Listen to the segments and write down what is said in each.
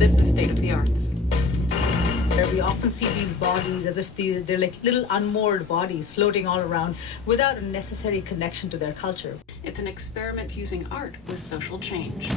This is State of the Arts. We often see these bodies as if they're like little unmoored bodies floating all around without a necessary connection to their culture. It's an experiment fusing art with social change.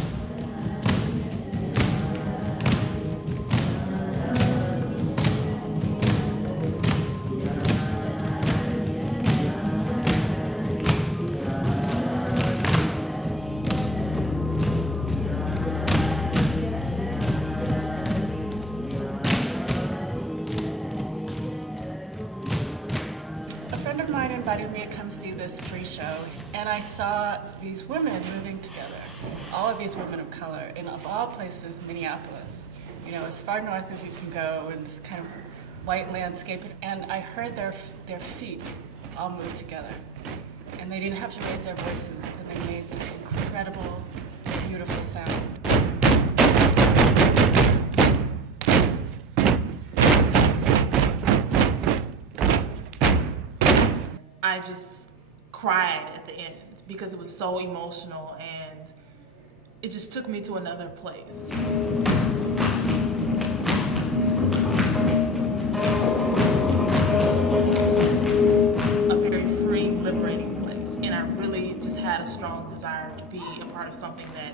A friend of mine invited me to come see this free show, and I saw these women moving together. All of these women of color, in of all places, Minneapolis. You know, as far north as you can go, and this kind of white landscape. And I heard their feet all move together, and they didn't have to raise their voices, and they made this incredible, beautiful sound. I just cried at the end because it was so emotional and it just took me to another place. A very free, liberating place. And I really just had a strong desire to be a part of something that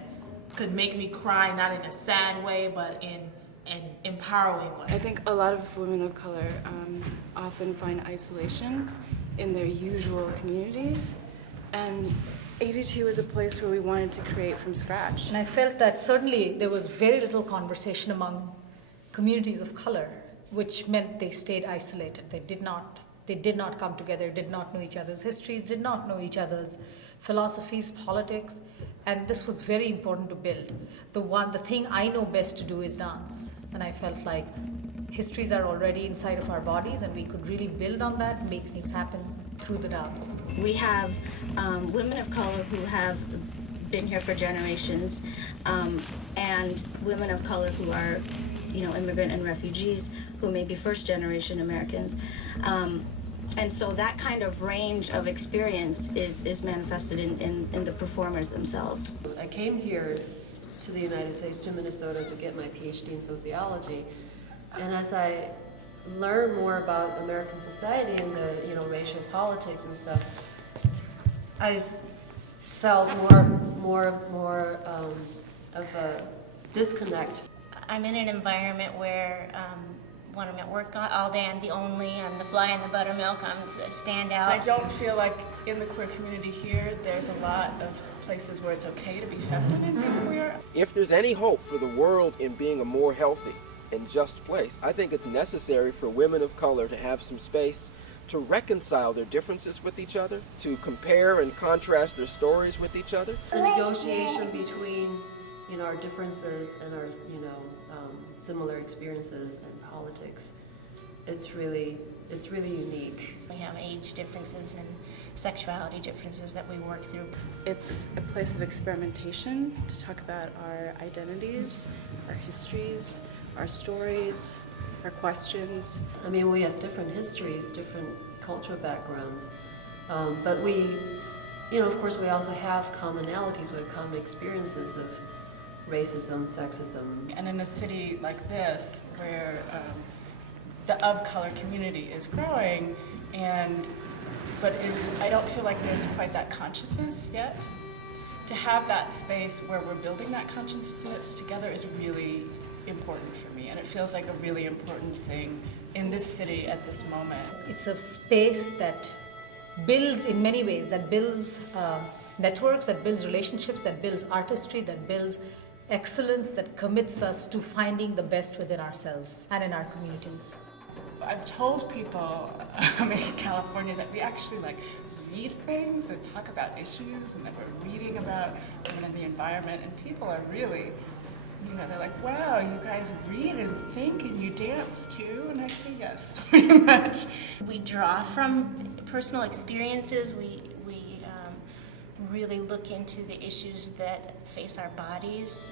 could make me cry, not in a sad way, but in an empowering way. I think a lot of women of color often find isolation in their usual communities, and 82 is a place where we wanted to create from scratch. And I felt that certainly there was very little conversation among communities of color, which meant they stayed isolated. They did not come together, did not know each other's histories, did not know each other's philosophies, politics, and this was very important to build. The thing I know best to do is dance, and I felt like histories are already inside of our bodies, and we could really build on that, make things happen through the dance. We have women of color who have been here for generations, and women of color who are, immigrant and refugees, who may be first-generation Americans. And so that kind of range of experience is manifested in the performers themselves. I came here to the United States, to Minnesota, to get my PhD in sociology. And as I learn more about American society and the racial politics and stuff, I felt more of a disconnect. I'm in an environment where when I'm at work all day, I'm the fly in the buttermilk, I'm the standout. I don't feel like in the queer community here, there's a lot of places where it's okay to be feminine and be queer. If there's any hope for the world in being a more healthy and just place, I think it's necessary for women of color to have some space to reconcile their differences with each other, to compare and contrast their stories with each other. The negotiation between our differences and our similar experiences in politics, it's really unique. We have age differences and sexuality differences that we work through. It's a place of experimentation to talk about our identities, our histories, our stories, our questions. I mean, we have different histories, different cultural backgrounds, but we, of course, we also have commonalities, we have common experiences of racism, sexism. And in a city like this, where the of-color community is growing, but I don't feel like there's quite that consciousness yet. To have that space where we're building that consciousness together is really important for me, and it feels like a really important thing in this city at this moment. It's a space that builds in many ways, that builds networks, that builds relationships, that builds artistry, that builds excellence, that commits us to finding the best within ourselves and in our communities. I've told people in California that we actually read things and talk about issues, and that we're reading about women in the environment, and people are really, they're like, wow, you guys read and think and you dance too? And I say yes, pretty much. We draw from personal experiences. We really look into the issues that face our bodies,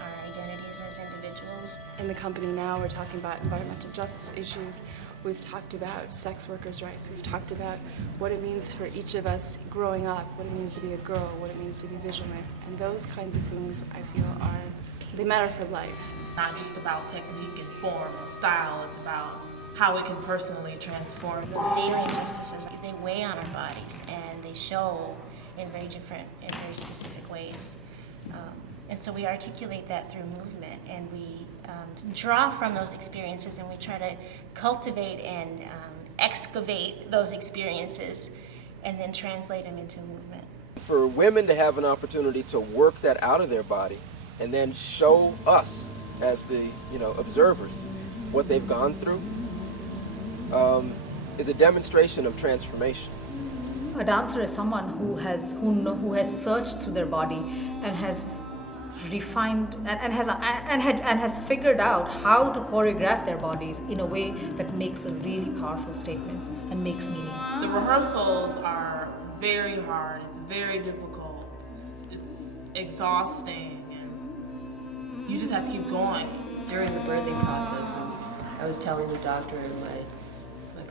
our identities as individuals. In the company now, we're talking about environmental justice issues. We've talked about sex workers' rights. We've talked about what it means for each of us growing up, what it means to be a girl, what it means to be vigilant. And those kinds of things, I feel, are they matter for life. Not just about technique and form and style, it's about how it can personally transform. Those daily injustices, they weigh on our bodies and they show in very specific ways. And so we articulate that through movement, and we draw from those experiences, and we try to cultivate and excavate those experiences and then translate them into movement. For women to have an opportunity to work that out of their body and then show us as the observers what they've gone through is a demonstration of transformation. A dancer is someone who has searched through their body and has refined and has figured out how to choreograph their bodies in a way that makes a really powerful statement and makes meaning. The rehearsals are very hard, it's very difficult, it's exhausting, and you just have to keep going. During the birthing process, I was telling the doctor and my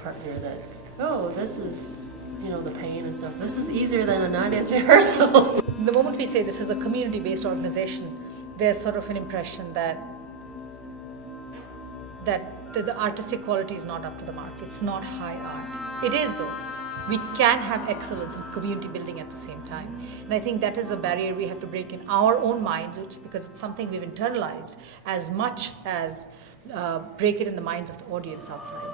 partner that, oh, this is, the pain and stuff, this is easier than Ananya Dance rehearsals. The moment we say this is a community-based organization, there's sort of an impression that the artistic quality is not up to the mark. It's not high art. It is, though. We can have excellence in community building at the same time. And I think that is a barrier we have to break in our own minds, because it's something we've internalized as much as break it in the minds of the audience outside.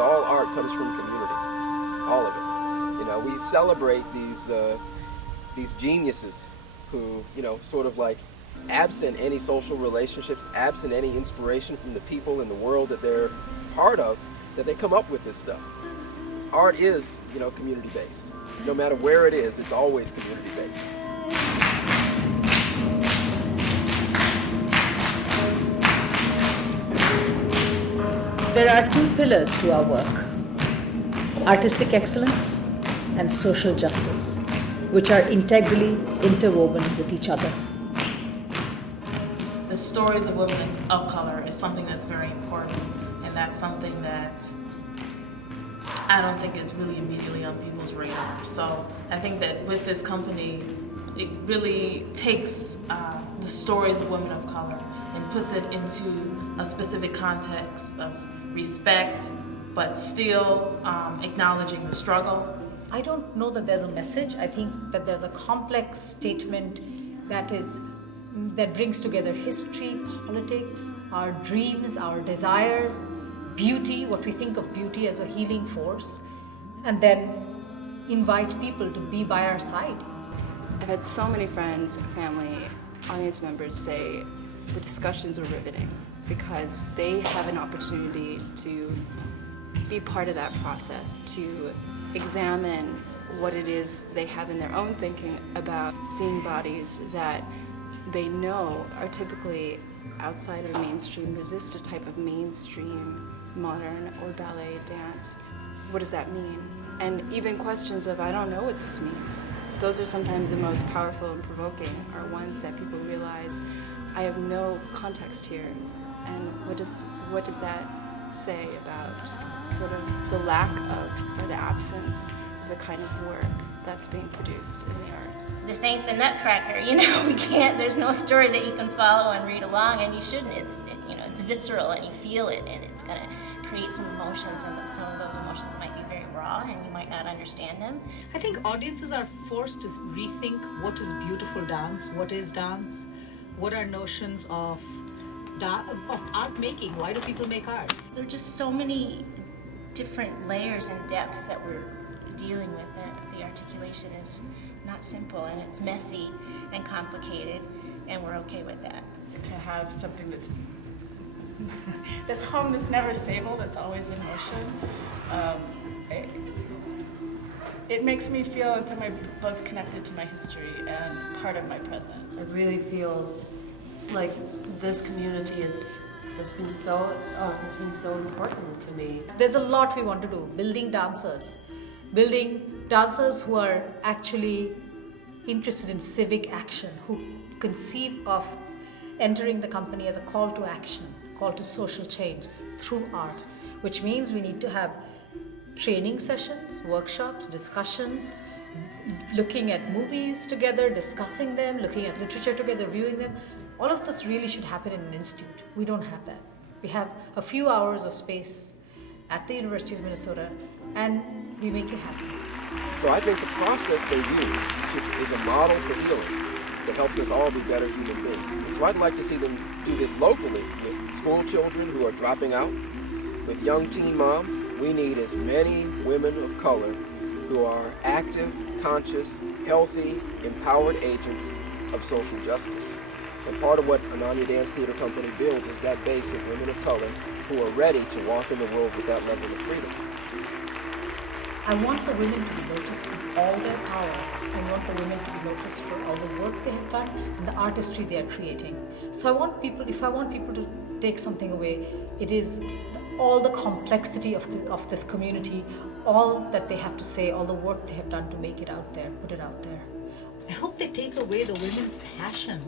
All art comes from community, all of it. We celebrate these geniuses who, sort of like absent any social relationships, absent any inspiration from the people in the world that they're part of, that they come up with this stuff. Art is, community-based. No matter where it is, it's always community-based. There are two pillars to our work: artistic excellence and social justice, which are integrally interwoven with each other. The stories of women of color is something that's very important, and that's something that I don't think is really immediately on people's radar. So I think that with this company, it really takes the stories of women of color and puts it into a specific context of respect, but still acknowledging the struggle. I don't know that there's a message. I think that there's a complex statement that brings together history, politics, our dreams, our desires, beauty, what we think of beauty as a healing force, and then invite people to be by our side. I've had so many friends, family, audience members say the discussions were riveting because they have an opportunity to be part of that process, to examine what it is they have in their own thinking about seeing bodies that they know are typically outside of mainstream, resist a type of mainstream modern or ballet dance. What does that mean? And even questions of, I don't know what this means. Those are sometimes the most powerful and provoking, are ones that people realize, I have no context here. And what does that say about sort of the lack of, or the absence of the kind of work that's being produced in the arts? This ain't the Nutcracker, we can't, there's no story that you can follow and read along, and you shouldn't. It's visceral, and you feel it, and it's gonna create some emotions, and some of those emotions might be very raw, and you might not understand them. I think audiences are forced to rethink what is beautiful dance, what is dance, what are notions of art making, why do people make art? There are just so many different layers and depths that we're dealing with. The articulation is not simple, and it's messy and complicated, and we're okay with that. To have something that's home, that's never stable, that's always in motion, it makes me feel until I'm both connected to my history and part of my present. I really feel like this community has been so important to me. There's a lot we want to do, building dancers who are actually interested in civic action, who conceive of entering the company as a call to action, call to social change through art, which means we need to have training sessions, workshops, discussions, looking at movies together, discussing them, looking at literature together, viewing them. All of this really should happen in an institute. We don't have that. We have a few hours of space at the University of Minnesota, and we make it happen. So I think the process they use is a model for healing that helps us all be better human beings. And so I'd like to see them do this locally with school children who are dropping out, with young teen moms. We need as many women of color who are active, conscious, healthy, empowered agents of social justice. And part of what Ananya Dance Theatre Company builds is that base of women of color who are ready to walk in the world with that level of freedom. I want the women to be noticed in all their power. I want the women to be noticed for all the work they have done and the artistry they are creating. So if I want people to take something away, it is all the complexity of this community, all that they have to say, all the work they have done to make it out there, put it out there. I hope they take away the women's passion